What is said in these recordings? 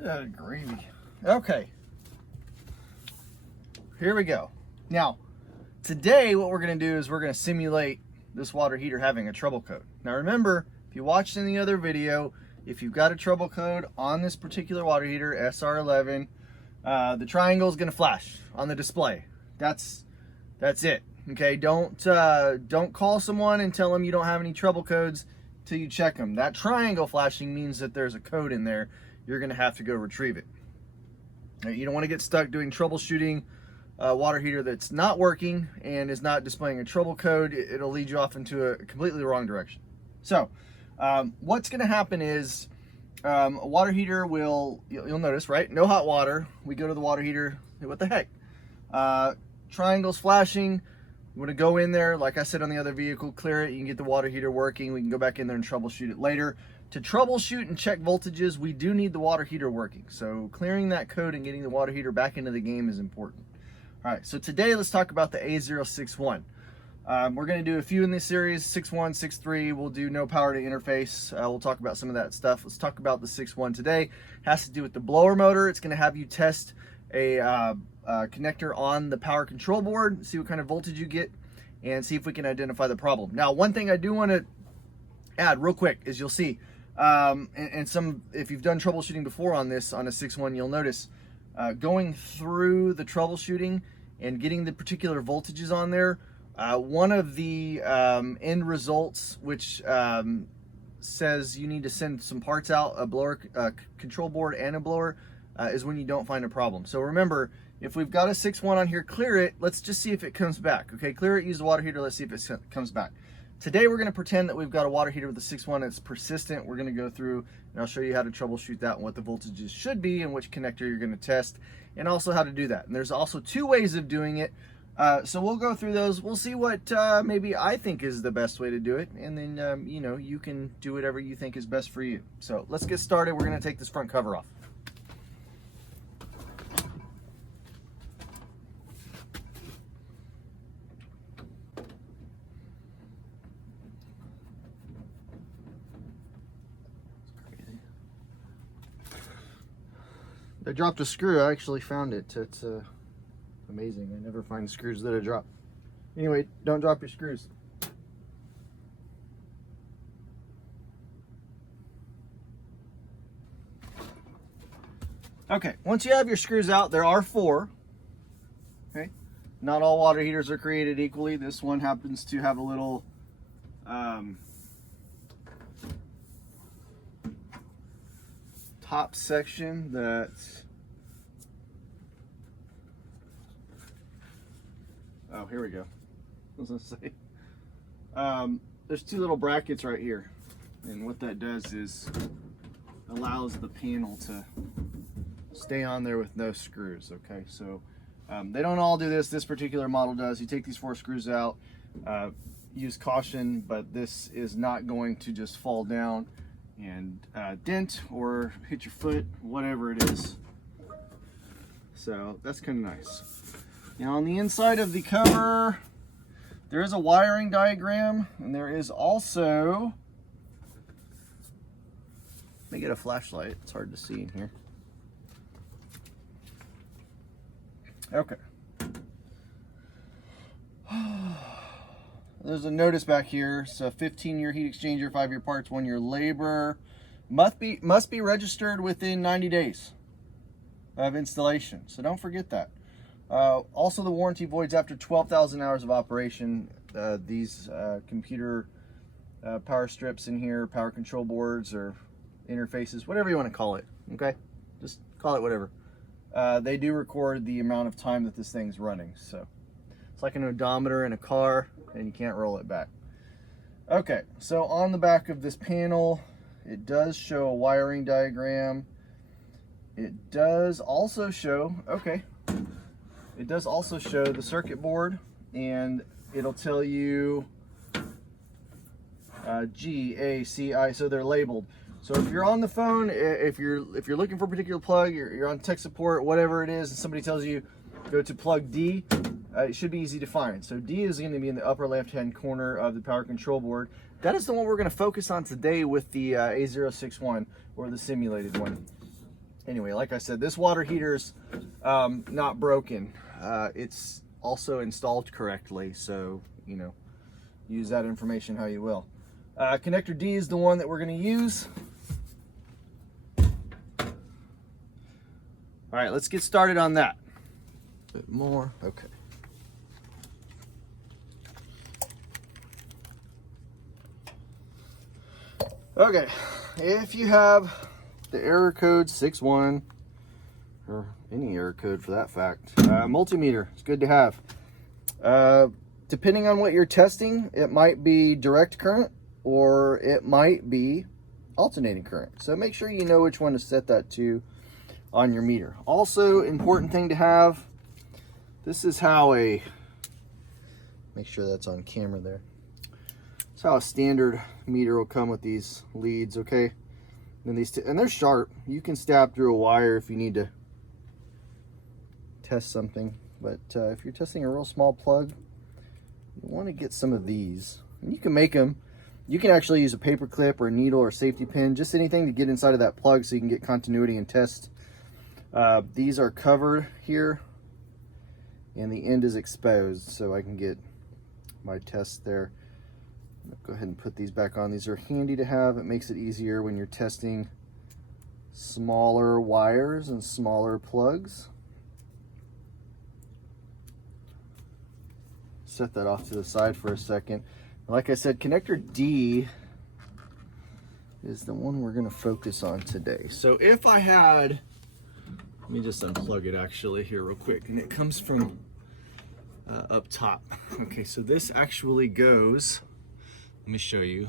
Gravy. Okay. Here we go. Now, today what we're going to do is we're going to simulate this water heater having a trouble code. Now remember, if you watched in the other video, if you've got a trouble code on this particular water heater, SR11, the triangle is going to flash on the display. That's it. Okay, don't call someone and tell them you don't have any trouble codes till you check them. That triangle flashing means that there's a code in there. You're going to have to go retrieve it. Now, you don't want to get stuck doing troubleshooting water heater that's not working and is not displaying a trouble code. It'll lead you off into a completely wrong direction. So what's going to happen is a water heater will, you'll notice, right? No hot water. We go to the water heater. What the heck? Triangle's flashing. You want to go in there, like I said on the other vehicle, clear it. You can get the water heater working. We can go back in there and troubleshoot it later. To troubleshoot and check voltages, we do need the water heater working. So clearing that code and getting the water heater back into the game is important. All right, so today let's talk about the A061. We're going to do a few in this series, 61, 63. We'll do no power to interface. We'll talk about some of that stuff. Let's talk about the 61 today. It has to do with the blower motor. It's going to have you test a connector on the power control board, see what kind of voltage you get, and see if we can identify the problem. Now, one thing I do want to add real quick is you'll see, if you've done troubleshooting before on this, on a 61, you'll notice going through the troubleshooting and getting the particular voltages on there, one of the end results, which says you need to send some parts out, a blower, control board and a blower, is when you don't find a problem. So remember, if we've got a 6.1 on here, clear it. Let's just see if it comes back. Okay, clear it, use the water heater. Let's see if it comes back. Today, we're going to pretend that we've got a water heater with a 6.1 that's persistent. We're going to go through and I'll show you how to troubleshoot that and what the voltages should be and which connector you're going to test, and also how to do that. And there's also two ways of doing it. So we'll go through those. We'll see what maybe I think is the best way to do it. And then, you know, you can do whatever you think is best for you. So let's get started. We're going to take this front cover off. I dropped a screw. I actually found it. It's amazing. I never find screws that I drop. Anyway, don't drop your screws. Okay, once you have your screws out, there are 4. Okay, not all water heaters are created equally. This one happens to have a little top section that's, oh, here we go. I was gonna say, there's 2 little brackets right here, and what that does is allows the panel to stay on there with no screws. Okay, so they don't all do this. This particular model does. You take these 4 screws out, use caution, but this is not going to just fall down and dent or hit your foot, whatever it is. So that's kind of nice. Now on the inside of the cover, there is a wiring diagram, and there is also, let me get a flashlight, it's hard to see in here. Okay. There's a notice back here. So 15-year heat exchanger, 5-year parts, 1-year labor. Must be registered within 90 days of installation. So don't forget that. Also, the warranty voids after 12,000 hours of operation. These computer power strips in here, power control boards or interfaces, whatever you want to call it. Okay, just call it whatever. They do record the amount of time that this thing's running. So it's like an odometer in a car, and you can't roll it back. Okay, so on the back of this panel, it does show a wiring diagram. It does also show, okay, it does also show the circuit board, and it'll tell you G, A, C, I, so they're labeled. So if you're on the phone, if you're looking for a particular plug, you're on tech support, whatever it is, and somebody tells you go to plug D, it should be easy to find. So D is going to be in the upper left-hand corner of the power control board. That is the one we're going to focus on today with the A061, or the simulated one. Anyway, like I said, this water heater's not broken. It's also installed correctly, so, you know, use that information how you will. Connector D is the one that we're going to use. All right, let's get started on that. A bit more, okay. Okay, if you have the error code 61, or any error code for that fact, multimeter, it's good to have. Depending on what you're testing, it might be direct current or it might be alternating current. So make sure you know which one to set that to on your meter. Also, important thing to have, this is how make sure that's on camera there. That's how a standard meter will come with these leads, okay? And and they're sharp. You can stab through a wire if you need to test something. But if you're testing a real small plug, you want to get some of these. And you can make them. You can actually use a paper clip or a needle or a safety pin, just anything to get inside of that plug so you can get continuity and test. These are covered here, and the end is exposed, so I can get my test there. Go ahead and put these back on. These are handy to have. It makes it easier when you're testing smaller wires and smaller plugs. Set that off to the side for a second. Like I said, connector D is the one we're going to focus on today. So if I had, let me just unplug it actually here real quick, and it comes from up top. Okay, so this actually goes, let me show you,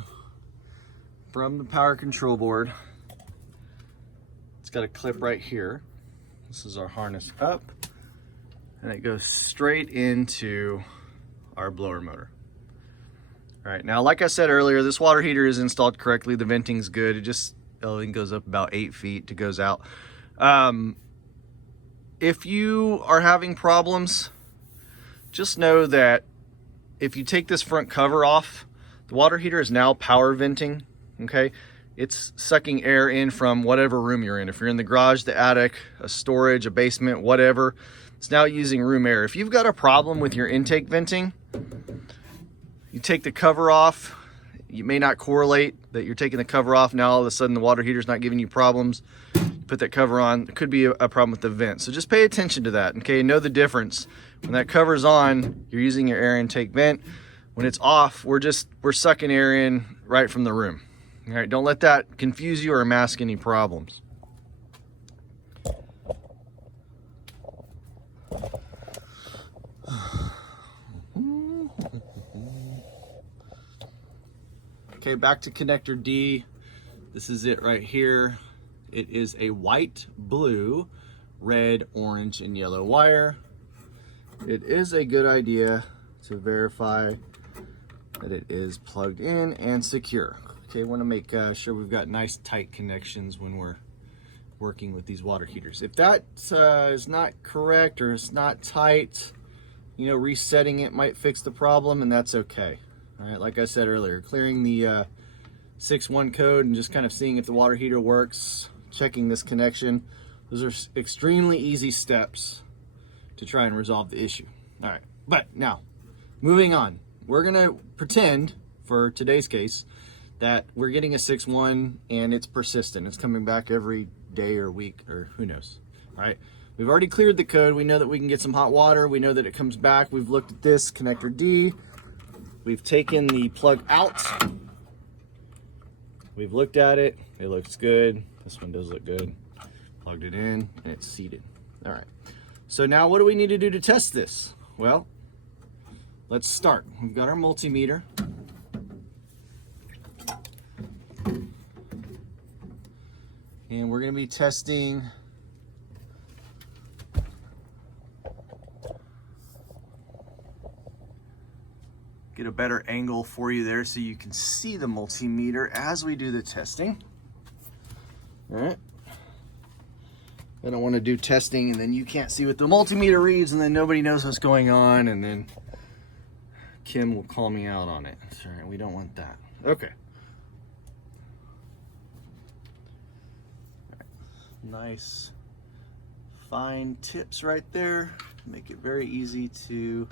from the power control board. It's got a clip right here. This is our harness up, and it goes straight into our blower motor. All right, now like I said earlier, this water heater is installed correctly. The venting's good. It just, it goes up about 8 feet. It goes out. If you are having problems, just know that if you take this front cover off, the water heater is now power venting, okay? It's sucking air in from whatever room you're in. If you're in the garage, the attic, a storage, a basement, whatever, it's now using room air. If you've got a problem with your intake venting, you take the cover off, you may not correlate that you're taking the cover off. Now all of a sudden the water heater's not giving you problems. You put that cover on, it could be a problem with the vent. So just pay attention to that, okay? Know the difference. When that cover's on, you're using your air intake vent. When it's off, we're sucking air in right from the room. All right, don't let that confuse you or mask any problems. Okay, back to connector D. This is it right here. It is a white, blue, red, orange, and yellow wire. It is a good idea to verify that it is plugged in and secure. Okay, want to make sure we've got nice tight connections when we're working with these water heaters. If that is not correct or it's not tight, you know, resetting it might fix the problem, and that's okay. All right, like I said earlier, clearing the 61 code and just kind of seeing if the water heater works, checking this connection. Those are extremely easy steps to try and resolve the issue. All right, but now, moving on. We're gonna pretend, for today's case, that we're getting a 6.1 and it's persistent. It's coming back every day or week or who knows. All right, we've already cleared the code. We know that we can get some hot water. We know that it comes back. We've looked at this, connector D. We've taken the plug out. We've looked at it. It looks good. This one does look good. Plugged it in and it's seated. All right. So now what do we need to do to test this? Well, let's start. We've got our multimeter. And we're going to be testing get a better angle for you there so you can see the multimeter as we do the testing. All right. I don't want to do testing and then you can't see what the multimeter reads and then nobody knows what's going on and then Kim will call me out on it. All right, we don't want that. Okay. Nice fine tips right there. Make it very easy to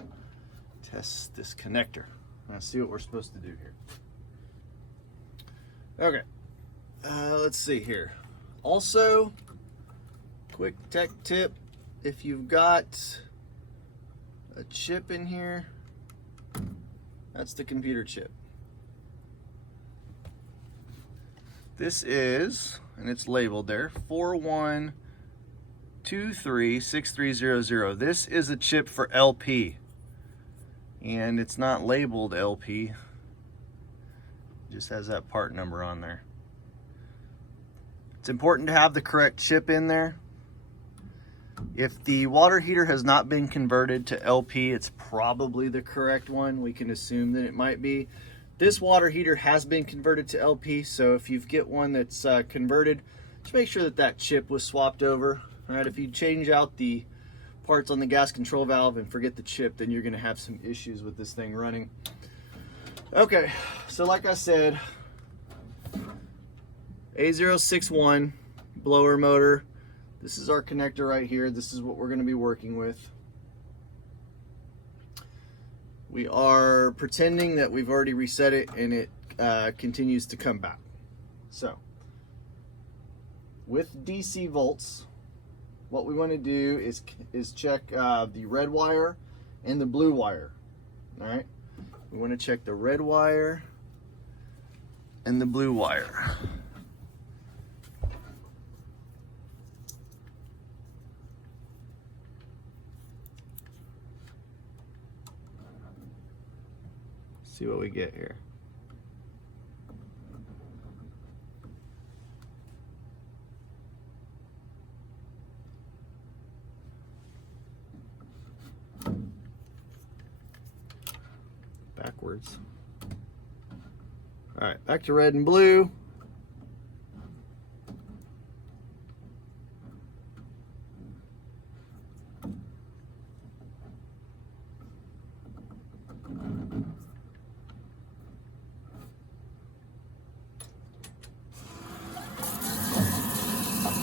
test this connector. Let's see what we're supposed to do here. Okay, let's see here. Also, quick tech tip, if you've got a chip in here, that's the computer chip. This is, and it's labeled there, 41236300. This is a chip for LP, and it's not labeled LP. It just has that part number on there. It's important to have the correct chip in there. If the water heater has not been converted to LP, it's probably the correct one. We can assume that it might be. This water heater has been converted to LP, so if you get one that's converted, just make sure that that chip was swapped over. All right, if you change out the parts on the gas control valve and forget the chip, then you're gonna have some issues with this thing running. Okay, so like I said, A061 blower motor. This is our connector right here. This is what we're gonna be working with. We are pretending that we've already reset it and it continues to come back. So, with DC volts, what we want to do is check the red wire and the blue wire. All right, we want to check the red wire and the blue wire. See what we get here. Backwards. All right, back to red and blue.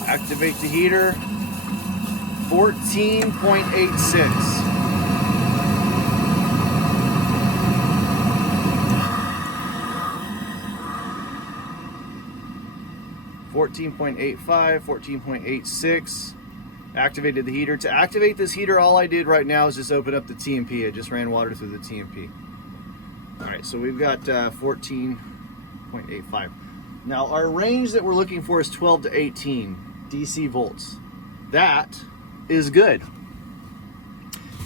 Activate the heater. 14.86. .85, 14.86. Activated the heater. To activate this heater, all I did right now is just open up the TMP. I just ran water through the TMP. All right, so we've got 14.85. Now our range that we're looking for is 12 to 18 DC volts. That is good.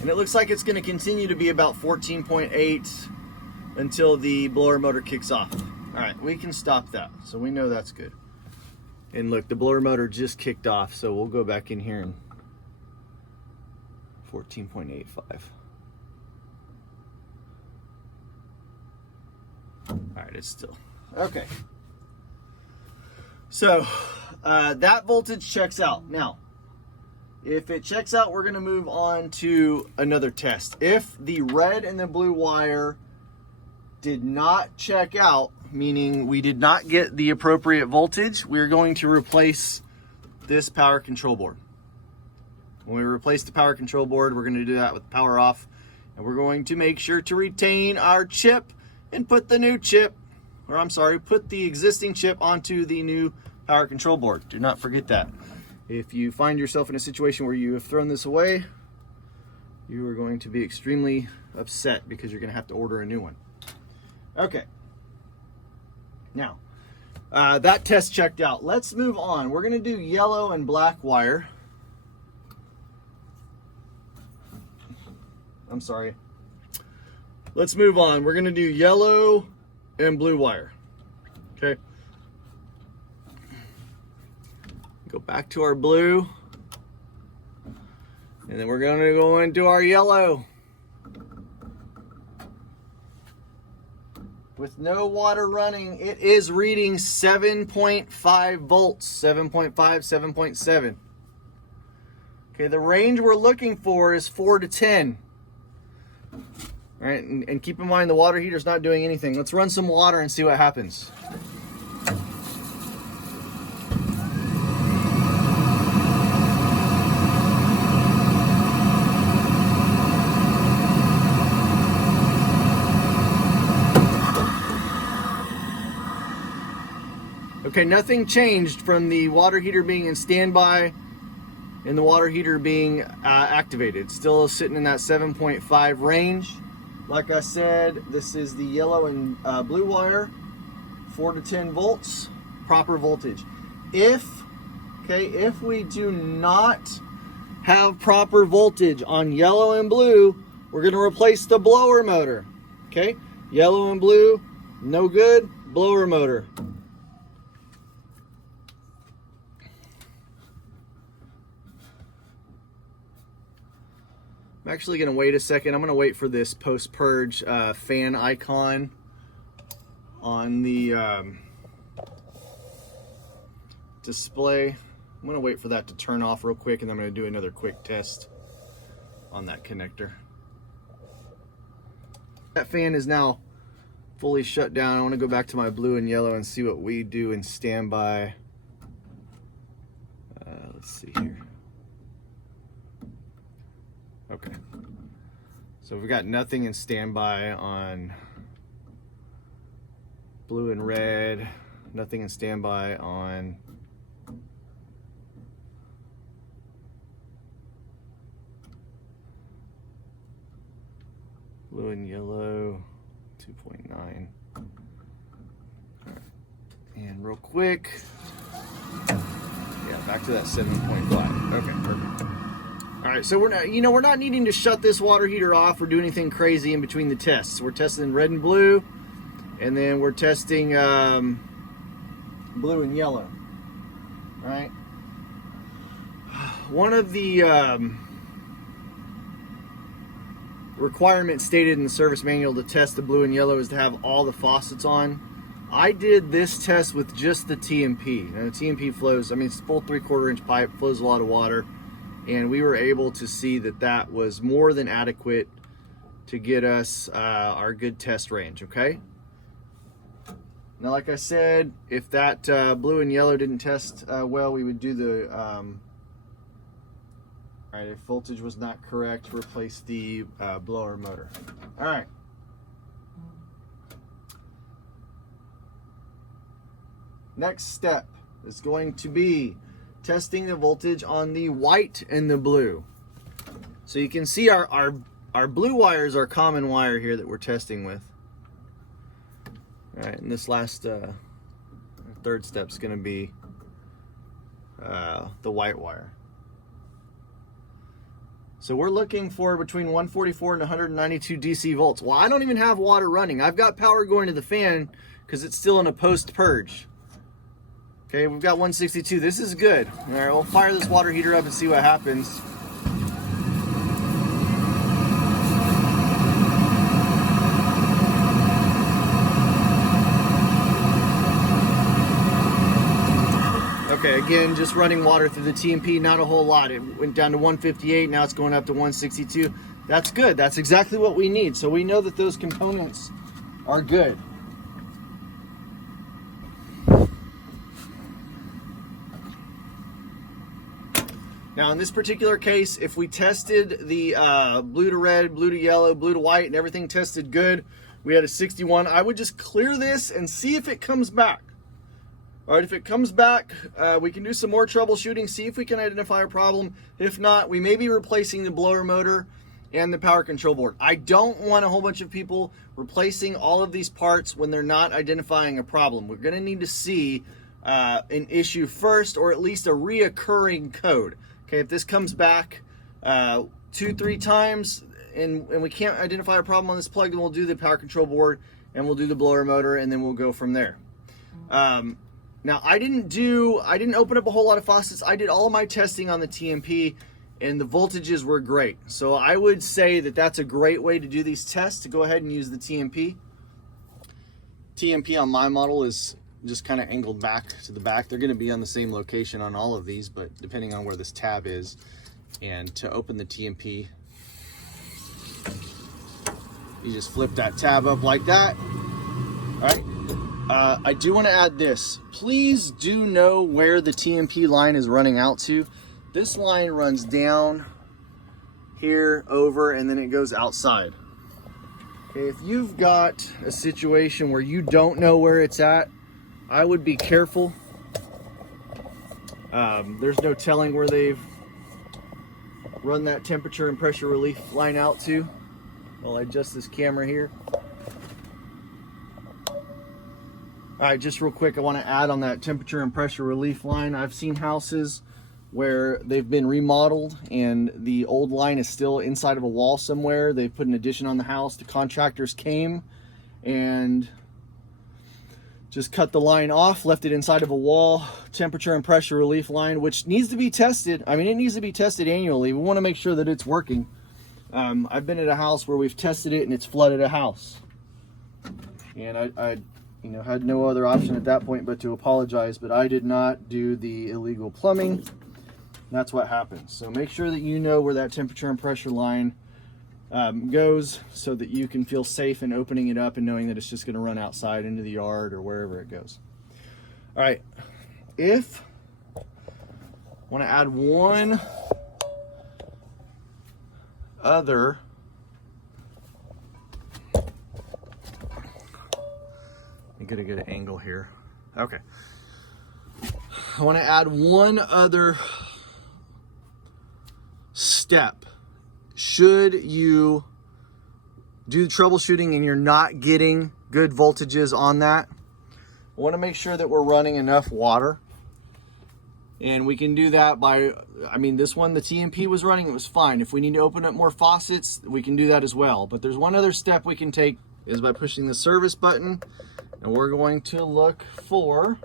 And it looks like it's going to continue to be about 14.8 until the blower motor kicks off. All right, we can stop that. So we know that's good. And look, the blower motor just kicked off, so we'll go back in here and 14.85. All right, it's still okay. So that voltage checks out. Now, if it checks out, we're going to move on to another test. If the red and the blue wire did not check out, meaning we did not get the appropriate voltage, we're going to replace this power control board. When we replace the power control board, we're going to do that with power off, and we're going to make sure to retain our chip and put the new chip, or I'm sorry, put the existing chip onto the new power control board. Do not forget that. If you find yourself in a situation where you have thrown this away, you are going to be extremely upset because you're going to have to order a new one. Okay. Now, that test checked out. Let's move on. We're going to do yellow and black wire. I'm sorry. Let's move on. We're going to do yellow and blue wire. Okay. Go back to our blue. And then we're going to go into our yellow. With no water running, it is reading 7.5 volts, 7.5, 7.7. Okay, the range we're looking for is 4 to 10. All right, and keep in mind the water heater's not doing anything. Let's run some water and see what happens. Okay, nothing changed from the water heater being in standby and the water heater being activated. Still sitting in that 7.5 range. Like I said, this is the yellow and blue wire, 4 to 10 volts, proper voltage. If we do not have proper voltage on yellow and blue, we're going to replace the blower motor. Okay, yellow and blue, no good, blower motor. I'm actually going to wait a second. I'm going to wait for this post-purge fan icon on the display. I'm going to wait for that to turn off real quick, and then I'm going to do another quick test on that connector. That fan is now fully shut down. I want to go back to my blue and yellow and see what we do in standby. Let's see here. Okay, so we've got nothing in standby on blue and red, nothing in standby on blue and yellow, 2.9. All right. And real quick, yeah, back to that 7.5. Okay, perfect. All right, so we're not needing to shut this water heater off or do anything crazy in between the tests. We're testing red and blue, and then we're testing blue and yellow. All right. One of the requirements stated in the service manual to test the blue and yellow is to have all the faucets on. I did this test with just the TMP. Now the TMP flows, I mean, it's a full 3/4 inch pipe, flows a lot of water. And we were able to see that that was more than adequate to get us our good test range, okay? Now, like I said, if that blue and yellow didn't test well, we would do the, all right, if voltage was not correct, replace the blower motor. All right. Next step is going to be testing the voltage on the white and the blue. So you can see our blue wire is our common wire here that we're testing with. All right, and this last third step is going to be the white wire. So we're looking for between 144 and 192 DC volts. Well, I don't even have water running. I've got power going to the fan because it's still in a post-purge. Okay, we've got 162. This is good. All right, we'll fire this water heater up and see what happens. Okay, again, just running water through the TMP, not a whole lot. It went down to 158, now it's going up to 162. That's good. That's exactly what we need. So we know that those components are good. Now in this particular case, if we tested the blue to red, blue to yellow, blue to white, and everything tested good, we had a 61, I would just clear this and see if it comes back. All right, if it comes back, we can do some more troubleshooting, see if we can identify a problem. If not, we may be replacing the blower motor and the power control board. I don't want a whole bunch of people replacing all of these parts when they're not identifying a problem. We're gonna need to see an issue first, or at least a reoccurring code. Okay, if this comes back 2-3 times and we can't identify a problem on this plug, then we'll do the power control board and we'll do the blower motor, and then we'll go from there. Now I didn't open up a whole lot of faucets. I did all of my testing on the TMP and the voltages were great. So I would say that that's a great way to do these tests, to go ahead and use the TMP. TMP on my model is just kind of angled back to the back. They're going to be on the same location on all of these, but depending on where this tab is. And to open the TMP, you just flip that tab up like that. All right. I do want to add this. Please do know where the TMP line is running out to. This line runs down here, over, and then it goes outside. Okay, if you've got a situation where you don't know where it's at, I would be careful There's no telling where they've run that temperature and pressure relief line out to. I'll adjust this camera here. All right, just real quick, I want to add on that temperature and pressure relief line. I've seen houses where they've been remodeled and the old line is still inside of a wall somewhere. They've put an addition on the house. The contractors came and just cut the line off, left it inside of a wall, temperature and pressure relief line, which needs to be tested. I mean, it needs to be tested annually. We want to make sure that it's working. I've been at a house where we've tested it and it's flooded a house. And I had no other option at that point but to apologize, but I did not do the illegal plumbing. That's what happens. So make sure that you know where that temperature and pressure line goes so that you can feel safe in opening it up and knowing that it's just going to run outside into the yard or wherever it goes. All right, if I want to add one other get a good angle here. Okay, I want to add one other step. Should you do the troubleshooting and you're not getting good voltages on that, I want to make sure that we're running enough water. And we can do that by, I mean, this one, the TMP was running, it was fine. If we need to open up more faucets, we can do that as well. But there's one other step we can take, is by pushing the service button. And we're going to look for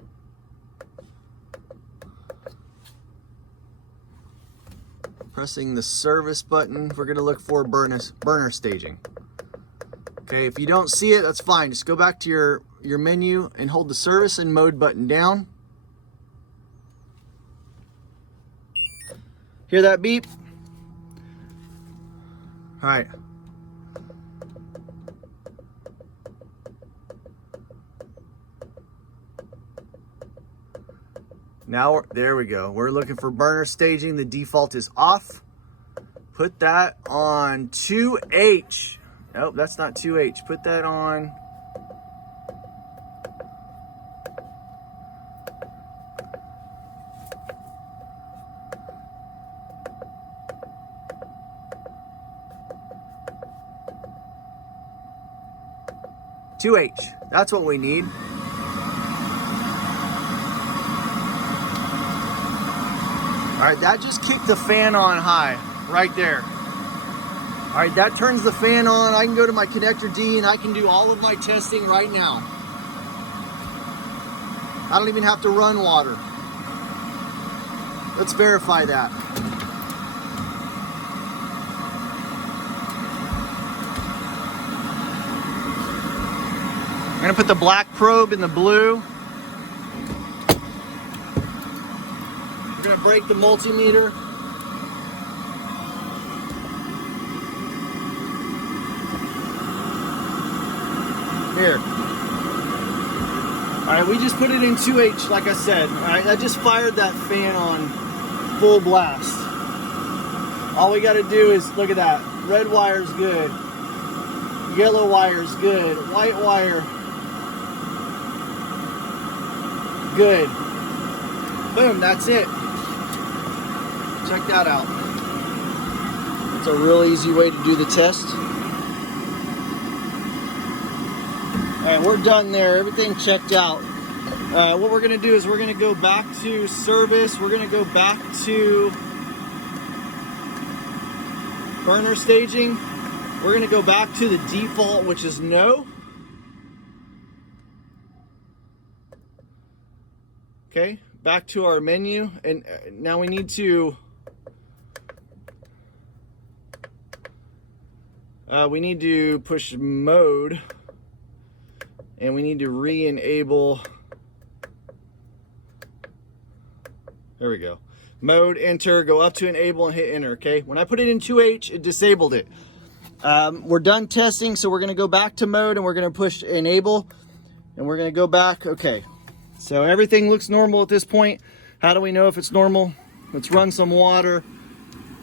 pressing the service button. We're going to look for burner staging. Okay, if you don't see it, that's fine. Just go back to your menu and hold the service and mode button down. Hear that beep? All right. Now, there we go. We're looking for burner staging. The default is off. Put that on 2H. Nope, that's not 2H. Put that on 2H. That's what we need. All right, that just kicked the fan on high, right there. All right, that turns the fan on. I can go to my connector D and I can do all of my testing right now. I don't even have to run water. Let's verify that. I'm gonna put the black probe in the blue. We're gonna break the multimeter. Here. All right, we just put it in 2H, like I said. All right, I just fired that fan on full blast. All we gotta do is, look at that. Red wire's good. Yellow wire's good. White wire, good. Boom, that's it. Check that out. It's a real easy way to do the test. All right, we're done there. Everything checked out. What we're gonna do is we're gonna go back to service. We're gonna go back to burner staging. We're gonna go back to the default, which is no. Okay, back to our menu, and now we need to push mode, and we need to re-enable. There we go. Mode, enter, go up to enable and hit enter, okay? When I put it in 2H, it disabled it. We're done testing, so we're gonna go back to mode and we're gonna push enable, and we're gonna go back, okay. So everything looks normal at this point. How do we know if it's normal? Let's run some water.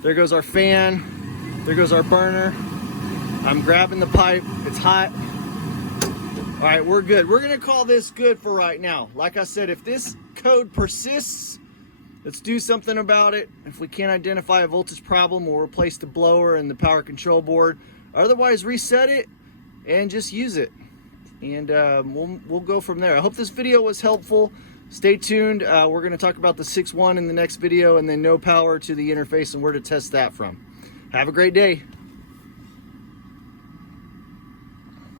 There goes our fan. There goes our burner. I'm grabbing the pipe, it's hot. All right, we're good. We're gonna call this good for right now. Like I said, if this code persists, let's do something about it. If we can't identify a voltage problem, we'll replace the blower and the power control board. Otherwise, reset it and just use it. And we'll go from there. I hope this video was helpful. Stay tuned. We're going to talk about the 6.1 in the next video, and then no power to the interface and where to test that from. Have a great day.